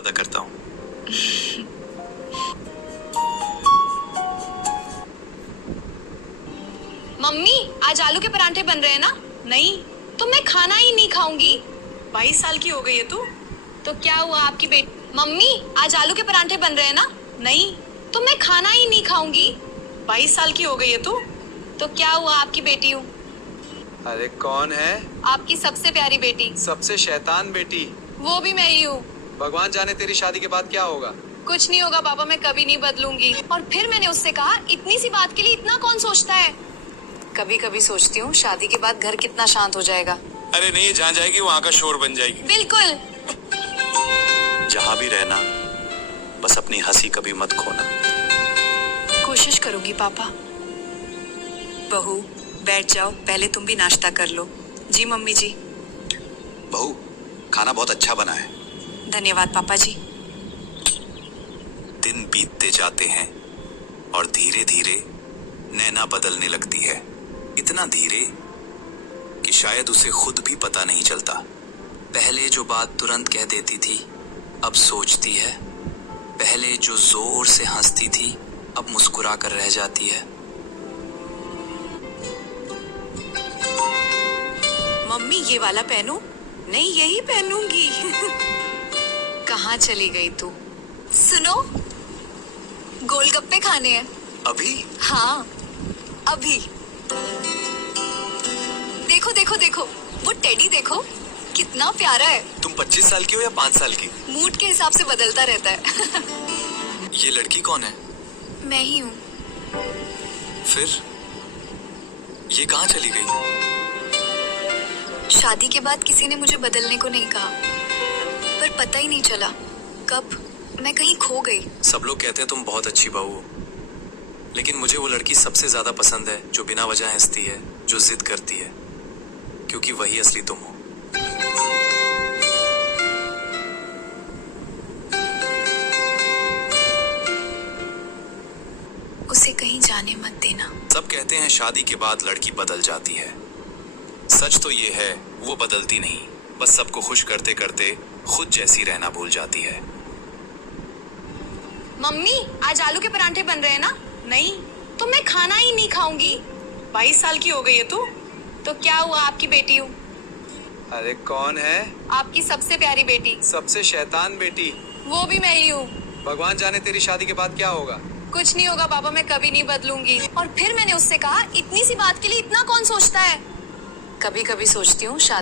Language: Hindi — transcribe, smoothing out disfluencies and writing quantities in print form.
वादा करता हूँ। मम्मी आज आलू के परांठे बन रहे हैं ना? नहीं, तो मैं खाना ही नहीं खाऊंगी। 22 साल की हो गई है तू। तो क्या हुआ आपकी बेटी? मम्मी आज आलू के परांठे बन रहे हैं ना? नहीं, तो मैं खाना ही नहीं खाऊंगी। 22 साल की हो गई है तू। तो क्या हुआ आपकी बेटी हूँ? अरे कौन है? आपकी सबसे प्यारी बेटी। सबसे शैतान बेटी। वो भी मैं ही हूँ। भगवान जाने तेरी शादी के बाद क्या होगा। कुछ नहीं होगा पापा, मैं कभी नहीं बदलूंगी। और फिर मैंने उससे कहा, इतनी सी बात के लिए इतना कौन सोचता है? कभी कभी सोचती हूँ शादी के बाद घर कितना शांत हो जाएगा। अरे नहीं, जहाँ जाएगी वहाँ का शोर बन जाएगी। बिल्कुल। जहाँ भी रहना, बस अपनी हंसी कभी मत खोना। कोशिश करूंगी पापा। बहू बैठ जाओ, पहले तुम भी नाश्ता कर लो। जी मम्मी जी। बहू, खाना बहुत अच्छा बना है। धन्यवाद पापा जी। दिन बीतते जाते हैं और धीरे धीरे नैना बदलने लगती है। इतना धीरे कि शायद उसे खुद भी पता नहीं चलता। पहले जो बात तुरंत कह देती थी, अब सोचती है। पहले जो जोर से हंसती थी, अब मुस्कुरा कर रह जाती है। मम्मी ये वाला पहनूं? नहीं, यही पहनूंगी। कहाँ चली गई तू? सुनो, गोलगप्पे खाने हैं। अभी? हाँ अभी। देखो देखो देखो, वो टेडी देखो कितना प्यारा है। तुम 25 साल की हो या 5 साल की? मूड के हिसाब से बदलता रहता है। ये लड़की कौन है? मैं ही हूँ। फिर ये कहाँ चली गई? शादी के बाद किसी ने मुझे बदलने को नहीं कहा, पर पता ही नहीं चला कब मैं कहीं खो गई। सब लोग कहते हैं तुम बहुत अच्छी बहू हो, लेकिन मुझे वो लड़की सबसे ज्यादा पसंद है जो बिना वजह हंसती है, जो जिद करती है, क्योंकि वही असली तुम हो। उसे कहीं जाने मत देना। सब कहते हैं शादी के बाद लड़की बदल जाती है। सच तो ये है, वो बदलती नहीं, बस सबको खुश करते करते खुद जैसी रहना भूल जाती है। मम्मी आज आलू के परांठे बन रहे हैं ना? नहीं, तो मैं खाना ही नहीं खाऊंगी। 22 साल की हो गई है तू। तो क्या हुआ आपकी बेटी हूँ? अरे कौन है? आपकी सबसे प्यारी बेटी। सबसे शैतान बेटी। वो भी मैं ही हूँ। भगवान जाने तेरी शादी के बाद क्या होगा। कुछ नहीं होगा पापा, मैं कभी नहीं बदलूंगी। और फिर मैंने उससे कहा, इतनी सी बात के लिए इतना कौन सोचता है? कभी कभी सोचती हूँ शादी